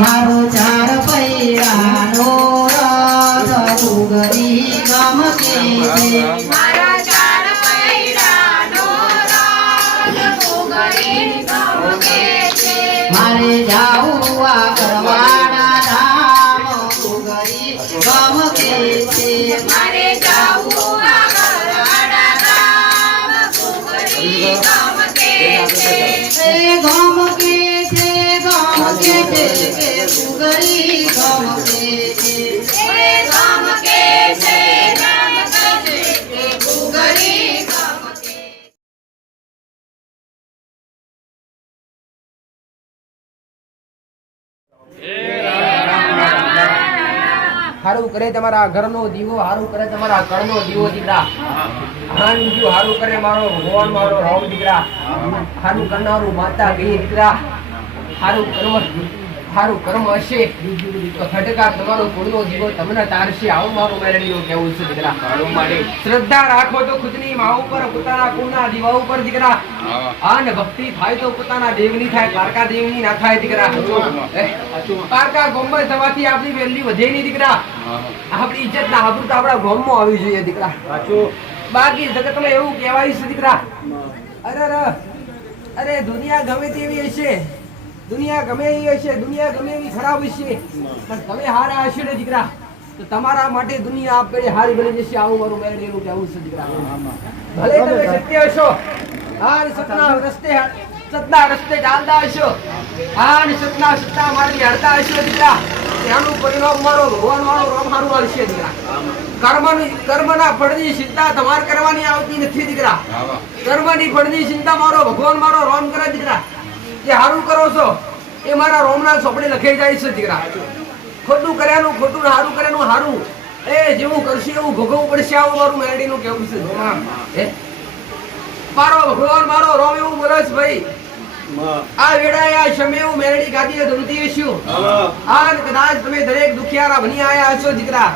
મારો ચાર પૈરાનો રથ ઉગરી ગમકે કરે તમારા ઘરનો દીવો, હારું કરે તમારા ઘરનો દીવો દીકરા. હાન બીજું હારું કરે મારો ભગવાન, મારો રાવ દીકરા. હારું કરનારું માતા ગઈ દીકરા. હારું કર્મ હારું કર્મ હશે તો ખડકા તમારો કુળનો જીવો તમને તારશે. આવું મારું મેળવીનું કેવું છે દીકરા. શ્રદ્ધા રાખો તો ખુદની મા ઉપર પોતાના કુળના દીવા ઉપર દીકરા. અને ભક્તિ થાય તો પોતાના દેવની થાય પારકા દેવની ના થાય દીકરા. પારકા ગોમમાં થવાથી આપણી વેલ્યુ વધે નહીં દીકરા. આપણી ઇજ્જત ના આબરૂ તો આપણા ગોમમાં આવી જોઈએ દીકરા. બાકી જગતમાં એવું કહેવાય છે દીકરા. અરે અરે. અરે દુનિયા ગમે તેવી હશે. દુનિયા ગમે એવી હશે દુનિયા ગમે એવી ખરાબ હશે પણ તમે હારા હશો ને દીકરા તો તમારા માટે દુનિયા આપણે હારી બની જશે આવું મારું મેળ એવું કહેવું છે દીકરા. ભલે તમે સત્ય હશો હાર ને સતના રસ્તે સતના રસ્તે ચાલતા હશો હાર ને સતના સતના માર્ગે હાલતા હશો દીકરા. ત્યાંનું પરિણામ મારો ભગવાન મારો રામ હારું આવશે દીકરા. કર્મની કર્મના ફળની ચિંતા તમારે કરવાની આવતી નથી દીકરા. કર્મની ફળની ચિંતા મારો ભગવાન મારો રામ કરે દીકરા. જે સારું કરો છો? એ મારા રોમના સોપડે લખાઈ જાય છે દીકરા. ખોટું કર્યાનું ખોટું સારું હારું કર્યાનું સારું એ જેવું કરશે એવું ભોગવવું પડશે આવું મારું મેરડીનું કેવું છે? હે? મારો ભગવાન મારો રોમ એવું બોલે છે ભાઈ. આ વેળાએ આ સમય એવું મેરડી ગાદીએ ધમતી હશું આ કદાચ તમે દરેક દુખિયારા બની આયા છો દીકરા.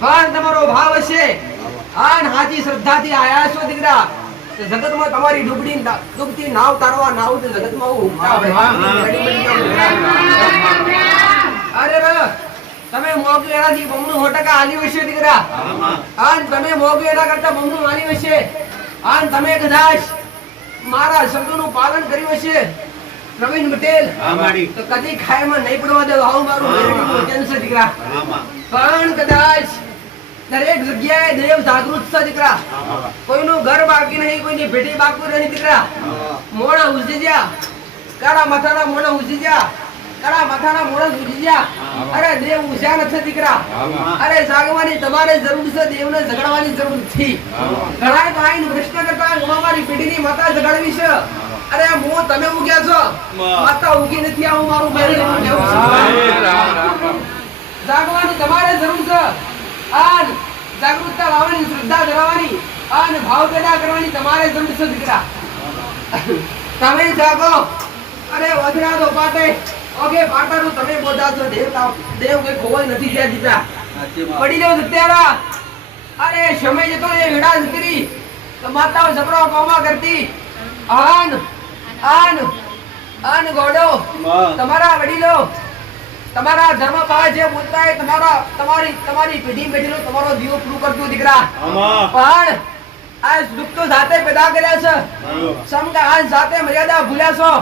પણ તમારો ભાવ હશે. આ હાજી શ્રદ્ધાથી આયા છો દીકરા. જગતમાં તમારી ડૂબડી ડૂબતી નાવ તારવા નાવ તો જગતમાં હું અરે તમે મોગ એનાથી બમણું સો ટકા હાલ્યું હશે દીકરા. આ તમે મોગ એના કરતા બમણું આલી હશે. આન તમે કદાચ મારા શબ્દોનું પાલન કર્યું હશે. પ્રવીણ પટેલ તો કદી ખાયમાં નહીં પડવા દે. આવું મારું કેન્સર દીકરા. પણ કદાચ દરેક જગ્યાએ દેવ જાગૃત છે દીકરા. કોઈનું ઘર બાકી નહીં કોઈની ભેટી બાકી નહીં દીકરા. મોણા ઉસી ગયા. કાળા માથાના મોણા ઉસી ગયા. કાળા માથાના મોણા ઉસી ગયા. અરે દેવ ઉસ્યા નથી દીકરા. અરે જાગવાની તમારે જરૂર છે દેવને ઝઘડવાની જરૂર નથી. ઘણા તો આઈને પ્રશ્ન કરતા અમારી "ઉમા, મારી પેઢીની માતા જગાડવી છે. અરે મો તમે ઉગ્યા છો. માતા ઉગી નથી આવું મારું છે. જાગવાની તમારે જરૂર છે. આન જાગૃતતા લાવવાની શ્રદ્ધા ધરાવવાની અન ભાવ પેદા કરવાની તમારે જરૂર છે દીકરા તમે જાગો. અરે વધરા તો પાટે ઓકે પાટાનું તમે બોધા છો દેવ દેવ કોઈ ખોવાય નથી ત્યાં દીકરા પડી લો સત્યારા અરે સમય જતો એ વેડા દીકરી. માતાઓ જબરો કોમા કરતી? આન આન આન ગોડો. તમારા વડીલો તમારા પાસે જે બોલતા હોય તમારા તમારી તમારી પેઢી પેઢીનો તમારો દીવો પૂરું કરતું દીકરા. પણ આ દુઃખ તો જાતે પેદા કર્યા છે. સમકા આ જાતે મર્યાદા ભૂલ્યા છો.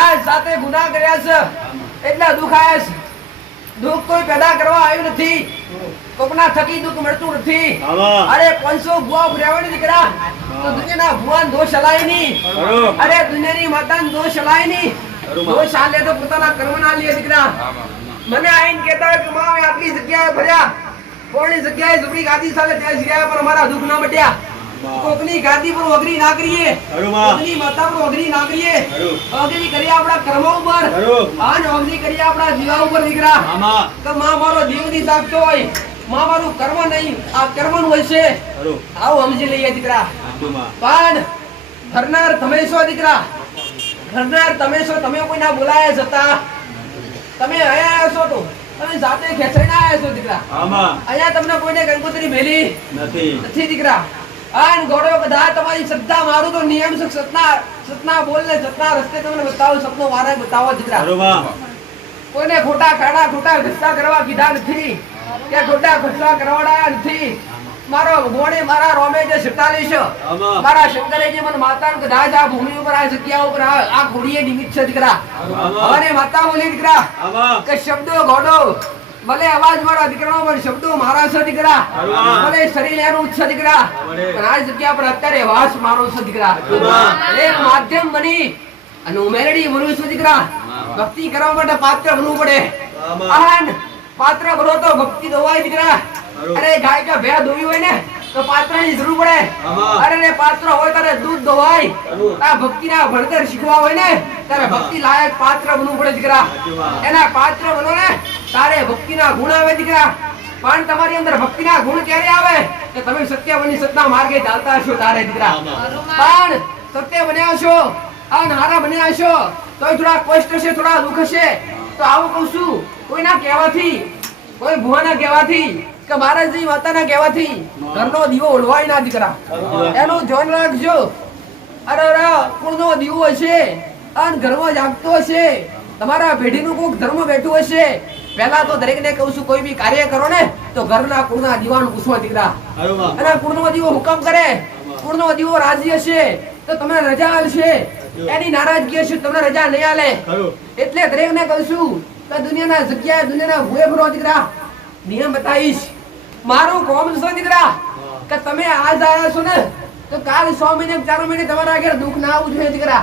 આ જાતે ગુના કર્યા છે. એટલા દુઃખ આયા છે. દુઃખ કોઈ પેદા કરવા આવ્યું નથી. કોકના થકી દુઃખ મળતું નથી. અરે પાંચસો ભુવા ભર્યા દીકરા તો દુનિયાના ભુવાન દોષ હલાય નહીં. અરે દુનિયાની માતાને દોષ હલાય નહીં. દોષ હાલે તો પોતાના કર્મ ના લે દીકરા મને આઈને કહેતા હોય કે માં આટલી જગ્યાએ ભર્યા કોની જગ્યાએ ઝૂંપડી ગાદી ચાલે ત્યાં જગ્યાએ પર અમારા દુઃખ ના મટ્યા. કોકની ગાદી પર ઓગરી ના કરીએ. કોકની માતા પર ઓગરી ના કરીએ. ઓગરી કરી આપણા કર્મો ઉપર. અને ઓગરી કરી આપણા જીવા ઉપર દીકરા. તો માં મારો જીવ નહીં સાચો હોય. માં મારું કર્મ નહીં. આ કર્મનું હોય છે. આવું સમજી લઈએ દીકરા. પણ ઘરનાર તમે છો દીકરા. ઘરનાર તમે છો તમે કોઈના બોલાયા જતા. તમે અહીંયા આવ્યા છો તો તમે જાતે ખેંચાઈને આવ્યા છો દીકરા. અહીંયા તમને કોઈને કંકોત્રી મેલી? નથી. દીકરા. આન ગોડો બધા તમારી શ્રદ્ધા મારું તો નિયમ છે સતના સતના બોલને સતના રસ્તે તમને બતાવો સપનો મારે બતાવો દીકરા. કોઈને ખોટા ખાડા ખોટા ખર્ચા કરવા કીધા નથી. કે ખોટા ખર્ચા કરવાડાયા નથી. મારો ભગવાને મારા રોમે જે સિતાલી છે મારા શંકરે જે માતા ને કદાચ આ ભૂમિ ઉપર આ જગ્યા ઉપર આ ઘોડીએ નિમિત્ત છે દીકરા. અને માતા બોલી દીકરા. કે શબ્દો ઘોડો. ભલે અવાજ મારા દીકરાનો પણ શબ્દો મારા છે દીકરા. ભલે શરીર એનું છે દીકરા. પણ આ જગ્યા પર અત્યારે વાસ મારો છે દીકરા. એ માધ્યમ બની અને ઉમેરડી બનવું છું દીકરા. ભક્તિ કરવા માટે પાત્ર બનવું પડે. પાત્ર બનો તો ભક્તિ દવાય દીકરા. અરે ગાય કે ભેં દોવી હોય ને તો પાત્રની જરૂર પડે. અરે ને પાત્ર હોય તારે દૂધ દોવાય. આ ભક્તિના ભણતર શીખવા હોય ને તારે ભક્તિ લાયક પાત્ર બનવું પડે દીકરા. એના પાત્ર બનો ને તારે ભક્તિના ગુણ આવે દીકરા. પણ તમારી અંદર ભક્તિના ગુણ ક્યારે આવે? કે તમે સત્ય બની સત્તા માર્ગે ચાલતા હશો તારે દીકરા. પણ સત્ય બન્યા છો આ હારા બન્યા છો તોય થોડા કષ્ટ હશે થોડા દુઃખ હશે. તો આવું કહું છું કોઈના કહેવાથી કોઈ ભુવાના કહેવાથી કે મહારાજજી માતાના કહેવાથી ઘરનો દીવો ઓળવાય ના દીકરા. એનું ધ્યાન રાખજો. અરે કુળનો દીવો હશે અને ઘરમાં જાગતો હશે તમારા પેઢીનું કોઈક ધર્મ બેઠું હશે. પહેલા તો દરેકને કહું છું કોઈ બી કાર્ય કરો ને તો ઘરના કુળના દીવાનું પૂછવા દીકરા. અને કુળનો દીવો હુકમ કરે. કુળનો દીવો રાજી હશે તો તમને રજા આવશે. એની નારાજગી હશે તમને રજા નહીં આલે. એટલે દરેકને કહું છું કે દુનિયાના જગ્યાએ દુનિયાના ભૂએ ભરો દીકરા. નિયમ બતાવીશ. મારું કોમ છે દીકરા. કે તમે આજ આવ્યા છો ને તો કાલ સો મહિને ચાર મહિને તમારા આગળ દુઃખ ના આવવું જોઈએ દીકરા.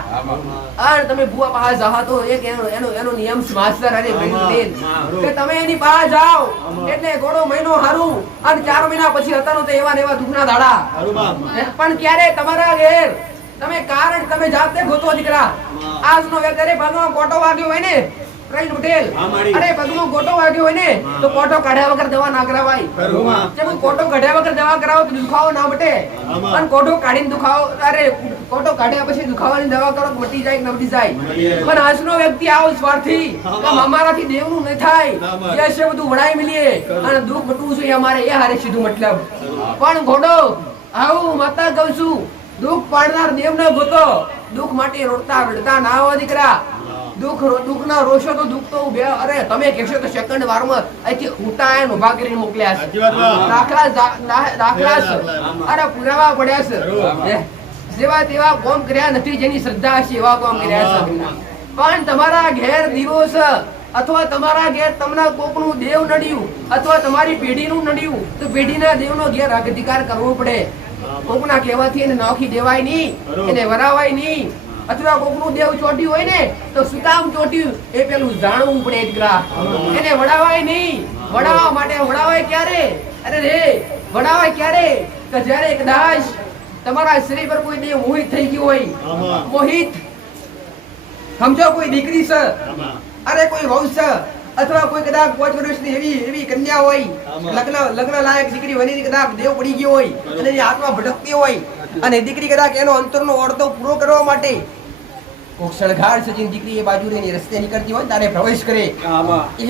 અને તમે ભૂવા પાસે જાઓ તો એક એનો એનો એનો નિયમ માસ્ટર અને મેન્ટેન કે તમે એની પાસે જાઓ એટલે ઘોડો મહિનો હારું અને ચાર મહિના પછી હતા તો એવા ને એવા દુઃખના દાડા. પણ ક્યારે તમારા ઘેર? તમે કારણ તમે જાતે ગોતો દીકરા. આજનો વેતરે પગનો કોટો વાગ્યો હોય ને ટ્રેન પટેલ અરે પગમાં ગોટો વાગ્યો હોય ને તો કોટો કાઢ્યા વગર દવા ના કરાવાય. જેમ કોટો કાઢ્યા વગર દવા કરાવો તો દુખાવો ના મટે પણ કોટો કાઢીને દુખાવો અરે કોટો કાઢ્યા પછી દુખાવાની દવા કરો મટી જાય કે મટી જાય. પણ આજનો વ્યક્તિ આવો સ્વાર્થી. અમારાથી દેવનું નહીં થાય. જે છે બધું વડાઈ મળીએ. અને દુઃખ મટવું જોઈએ અમારે એ હારે સીધું મતલબ. પણ ઘોડો આવું માતા કહું છું દુઃખ પાડનાર દેવ ન ગોતો દુઃખ માટે રોડતા રડતા ના આવો દીકરા. દુઃખ દુઃખ ના રોશો તો દુઃખ તો ઉભે અરે તમે કહેશો તો સેકન્ડ વારમાં અહીંથી ઊંટા ઊભા કરીને મોકલ્યા છે. દાખલા દાખલા અરે પુરાવા પડ્યા છે. જેવા તેવા કોમ કર્યા નથી જેની શ્રદ્ધા હશે એવા કોમ કર્યા છે પણ તમારા ઘેર દીવો છે અથવા તમારા ઘેર તમને કોકનું દેવ નડ્યું અથવા તમારી પેઢીનું નડ્યું તો પેઢીના દેવનો ઘેર અધિકાર કરવો પડે. કોકના કહેવાથી એને નોખી દેવાય નહીં એને વરાવાય નહીં. અથવા કોકનું દેવ ચોટ્યું હોય ને તો સુતામ ચોટ્યું એ પેલું જાણવું પડે ગ્રાહ એને વડાવાય નહીં. વડાવવા માટે વડાવાય ક્યારે? અરે રે વડાવાય ક્યારે? કે જ્યારે કદાચ તમારા શરીર પર કોઈ દેવ મોહિત થઈ ગયું હોય મોહિત સમજો કોઈ દીકરી છે? અરે કોઈ વહુ છે અથવા કોઈ કદાચ પાંચ વર્ષની એવી એવી કન્યા હોય લગ્ન લગ્ન લાયક દીકરી બની કદાચ દેવ પડી ગયો હોય અને આત્મા ભટકતી હોય અને દીકરી કદાચ એનો અંતરનો અડધો પૂરો કરવા માટે કોક સળગાર સજીને દીકરી એ બાજુ રહીને રસ્તે નીકળતી હોય તારે પ્રવેશ કરે.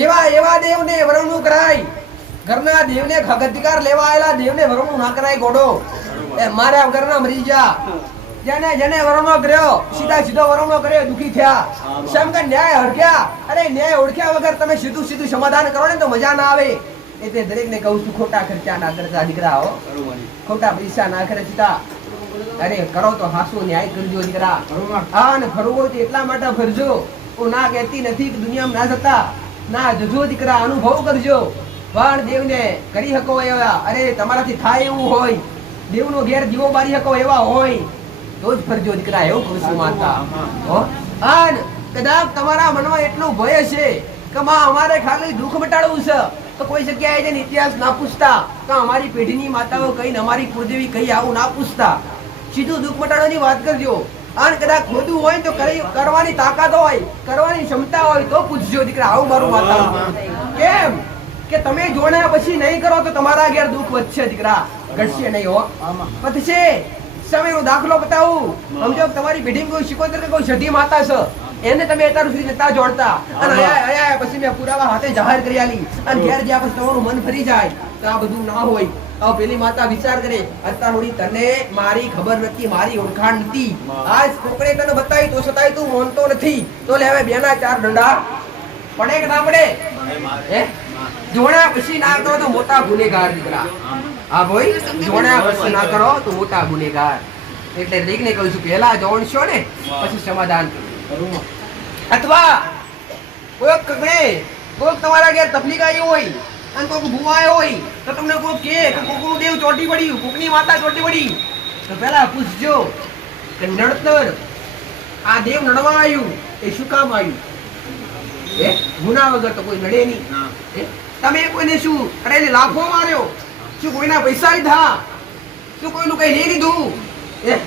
એવા એવા દેવને વરણું કરાય. ઘરના દેવને ખગતિકાર લેવા આયેલા દેવને વરણું ના કરાય ગોડો. એ મારા ઘરના મરી જા જેને જેને વરણો કર્યો સીધા સીધો વરણો કર્યો દુખી થયા. શેમ કે ન્યાય હરખ્યા અરે ન્યાય ઓળખ્યા વગર તમે સીધું સીધું સમાધાન કરો ને તો મજા ના આવે. એટલે દરેકને કહું છું ખોટા ખર્ચા ના કરતા દીકરા. ખોટા પૈસા ના ખર્ચતા. અરે કરો તો હાસુ, ન્યાય કરજો દીકરા. હા ને ફરવું હોય એટલા માટે ફરજો હું ના કહેતી નથી કે દુનિયામાં ના જતા. ના જજો દીકરા, અનુભવ કરજો. પણ દેવને કરી શકો એવા. અરે તમારાથી થાય એવું હોય. દેવનો ઘેર દીવો બારી શકો એવા હોય. તો જ ફરજો દીકરા, એવું કહું માતા. અને કદાચ તમારા મનમાં એટલું ભય છે કે માં, અમારે ખાલી દુઃખ મટાડવું છે. તો કોઈ જગ્યાએ જઈને ઇતિહાસ ના પૂછતા. તો અમારી પેઢીની માતાઓ કઈ અમારી કુળદેવી કઈ આવું ના પૂછતા. સીધું દુઃખ મટાડવાની વાત કરજો. અને કદાચ ખોટું હોય તો કરવાની તાકાત હોય કરવાની ક્ષમતા હોય તો પૂછજો દીકરા આવું મારું વાતાવરણ. કેમ? કે તમે જોડ્યા પછી નહીં કરો તો તમારા ઘેર દુઃખ વધશે દીકરા. ઘટશે નહીં હો. પતશે સમય હું દાખલો બતાવું. સમજો તમારી પેઢીમાં કોઈ શિકોતર કે કોઈ સધી માતા છે. એને તમે અત્યાર સુધી નતા જોડતા. અને આયા આયા પછી મેં પુરાવા હાથે જાહેર કરી આલી. અને ઘેર જ્યાં પછી તમારું મન ફરી જાય તો આ બધું ના હોય. પેલી માતા વિચાર કરે અત્યાર સુધી તને મારી ખબર નથી મારી ઓળખાણ નથી. આજ છોકરે તને બતાવી તો છતાંય તું માનતો નથી. તો લે હવે બેના ચાર દંડા પડે કે ના પડે? હે? જોણ્યા પછી ના કરો તો મોટા ગુનેગાર દીકરા. હા ભાઈ જોણા પછી ના કરો તો મોટા ગુનેગાર. એટલે દીકને કહું છું પહેલા જોણશો ને પછી સમાધાન અથવા કોઈક કગડે કોઈક તમારા ઘેર તકલીફ આવી હોય અને કોઈક ભૂવાયો હોય તો તમને કોઈક કે કોકનું દેવ ચોટી પડ્યું કોકની માતા ચોટી પડી. તો પહેલા પૂછજો કે નડતર આ દેવ નડવા આવ્યું એ શું કામ આવ્યું? એ ગુના વગર તો કોઈ નડે નહીં? તમે કોઈને શું અરે લાફો માર્યો? શું કોઈના પૈસા લીધા શું કોઈનું કઈ લઈ લીધું? એ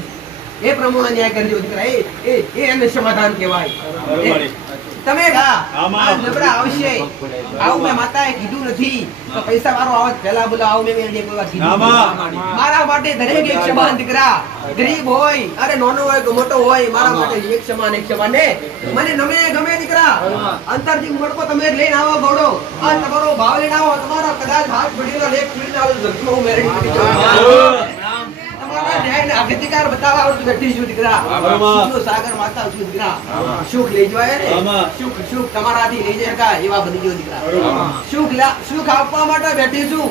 એ પ્રમાણે ન્યાય કરજો દીકરા એ એને સમાધાન કહેવાય. તમે નબળા આવશે. આવું મેં માતાએ કીધું નથી. તો પૈસા મારો આવત પહેલા બોલો આવું મેં એને કોઈ વાત મારા માટે દરેક એક સમાન દીકરા. ગરીબ હોય અરે નાનો હોય કે મોટો હોય મારા માટે એક સમાન એક સમાન ને. મને નમે ગમે દીકરા. અંતરથી મડકો તમે લઈને આવો ગોડો આ તમારો ભાવ લઈને આવો. તમારા કદાચ હાથ ભડીનો લેખ ખીલીને આવો તો જગમાં હું. મેરડી કરી દઉં. તમારા બતાવવા આવડતું બેઠી છું દીકરા. સુખનો સાગર માતા છું દીકરા. સુખ લઈ જવાય ને સુખ સુખ તમારાથી લઈ જાય શકાય એવા બની ગયો દીકરા. સુખ સુખ આપવા માટે બેઠી છું.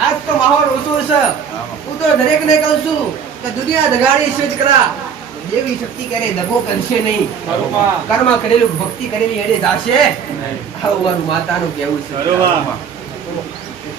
આજ તો માહોલ ઓછો છે. હું. તો દરેક ને કહું છું કે દુનિયા દગાડી છે દીકરા. દેવી શક્તિ કરે દગો કરશે નહીં. કર્મ કરેલું ભક્તિ કરેલી એને જાશે. આવું મારું માતાનું કહેવું છે.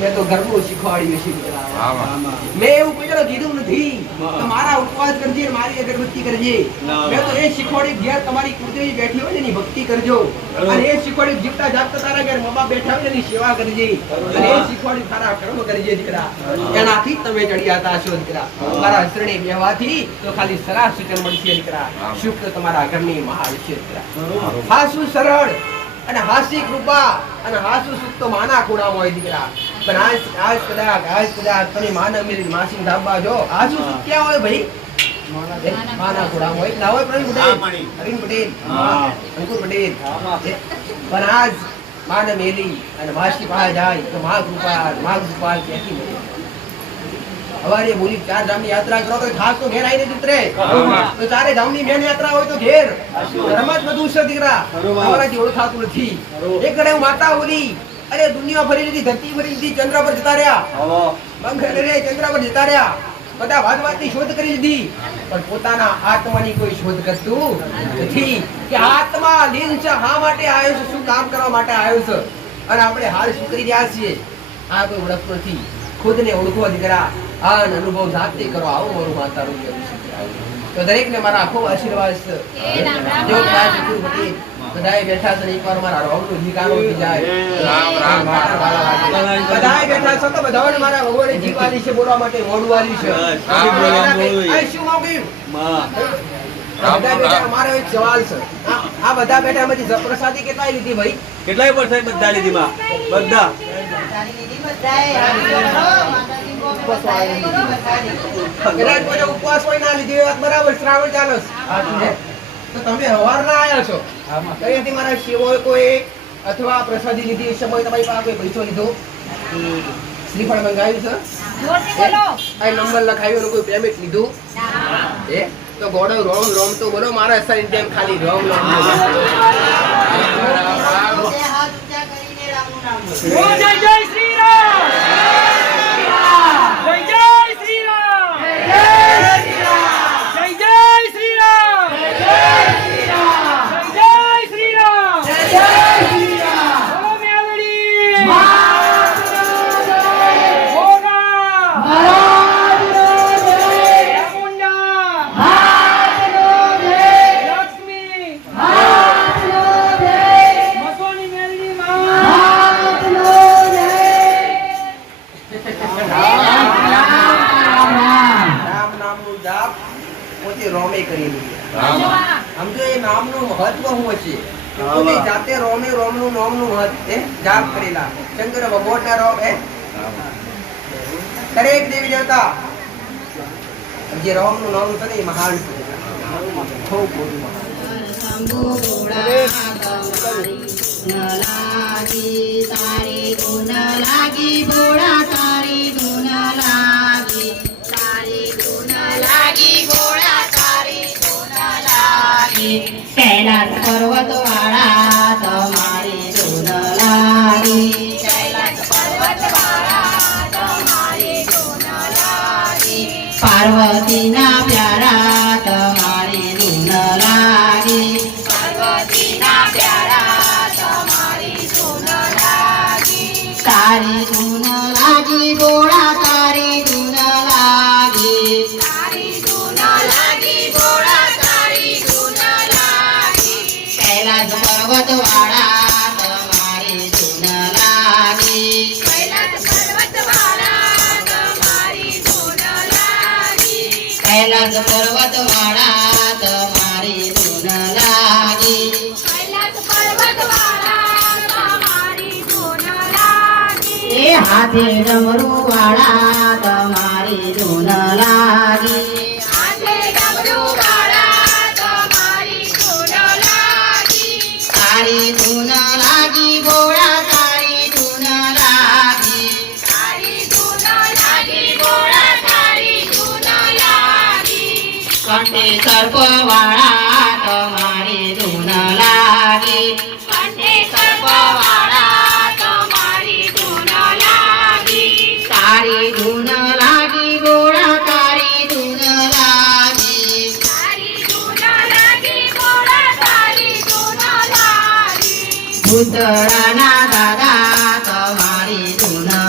મેં તો ઘરનું શીખવાડ્યું છે મેં એવું કોઈ કીધું નથી. કે ઉપવાસ કરજે મારી અગરબત્તી કરજે. મેં તો એ શીખવાડ્યું ઘેર તમારી કુળદેવી બેઠી હોય ને ભક્તિ કરજો. અને એ શીખવાડ્યું જીવતા જાગતા તારા ઘેર મા બેઠા હોય ને સેવા કરજે. અને એ શીખવાડ્યું તારા કર્મ કરજે દીકરા. એનાથી તમે તમે ચડિયાતા છો દીકરા. મારા શરણે બેવાથી તો ખાલી સરા સૂચન મળશે દીકરા. શુક્ર તમારા ઘરની મહાલ છે દીકરા. હાસુ સરળ અને હાસી કૃપા અને હાસુ સુખ તો માના ખૂણામાં હોય દીકરા. પણ આજ આજ કદાચ આજ કદાચ તમે માના મિલી માસી ધાબા જો. સુખ ક્યાં હોય ભાઈ? માના ખૂણામાં હોય. ના હોય પ્રવીણ પટેલ? પ્રવીણ પટેલ. અંકુર પટેલ. પણ આજ માને મેલી અને માસી પાસે જાય તો મા કૃપા મા કૃપા ક્યાંથી મળે. હવારે બોલી ચાર ધામની યાત્રા કરો તો ખાસ તો ઘેર આવીને ઉતરે. તો ચારે ધામની મેન યાત્રા હોય તો ઘેર. રમત બધું છે દીકરા. અમારાથી ઓળખાતું નથી. એક ઘડે હું માતા બોલી. અરે દુનિયા ફરી લીધી ધરતી ફરી લીધી ચંદ્ર પર જતા રહ્યા. મંગળ રે ચંદ્ર પર જતા રહ્યા. બધા વાત વાતની શોધ કરી લીધી. પણ પોતાના આત્માની કોઈ શોધ કરતું નથી. કે આત્મા લીન છે હા માટે આવ્યો છે શું કામ કરવા માટે આવ્યો છે? અને આપણે હાલ શું કરી રહ્યા છીએ? આ કોઈ ઓળખતું નથી. ખુદને ઓળખો દીકરા. આ અનુભવ જાતે કરો. આવો મારું માતાનું તો દરેકને મારા ખૂબ આશીર્વાદ છે. બધાએ બેઠા છે એકવાર મારા રોગનું ઠીકાણું થઈ જાય. રામ, રામ. બધાએ બેઠા છો તો બધાઓને મારા ભગવાને જીવ છે બોલવા માટે મોડવાલી છે. આ શું માગ્યું આ બધા બેઠા અમારો એક સવાલ છે. આ આ બધા બેઠા એમાંથી પ્રસાદી કેટલાય લીધી ભાઈ? કેટલાય પરસાદ બધા. લીધી માં બધા ઉપવાસ હોય ના લીધી વાત બરાબર શ્રાવણ ચાલે છે. તો તમે હવારના આવ્યા છો? અહીંયાથી મારા સેવકોએ કોઈ? અથવા પ્રસાદી લીધી સમય તમારી પાસે કોઈ પૈસો લીધો? શ્રીફળ મંગાવ્યું છે? આ નંબર લખાવ્યો એનું કોઈ પેમેન્ટ લીધું? એ તો ગોડો રોમ રોમ તો બોલો મારા સર જેમ ખાલી રોમ રોમ જય જય શ્રી રામ. પોતે રોમે કરી લીધું આમ તો એ નામનું મહત્વ શું છે પોતે જાતે રોમે રોમનું નામનું મહત્વ એ જાપ કરેલા. શંકર ભગવાનના રોમ એ દરેક દેવી દેવતા. જે રોમનું નામ છે ને એ મહાન છે. ખૂબ મોટું મહાન લાગી તારે ગુણ લાગી ભોળા કૈલાસ પર્વત વાળા તમારી ધૂન લાગી પાર્વતીના કૈલાસ પર્વત વાળા તમારી ધૂન લાગી કૈલાસ પર્વત વાળા તમારી ધૂન લાગી એ હાથે ડમરું વાળા તમારી ધૂન લાગી તારી કંઠે સર્પ વાળા તમારી ધૂન લાગી સર્પ વાળા તારી ધૂન લાગી ગોળા તારી ધૂન લાગી ભૂતળાના દાદા તમારી ધૂન લાગી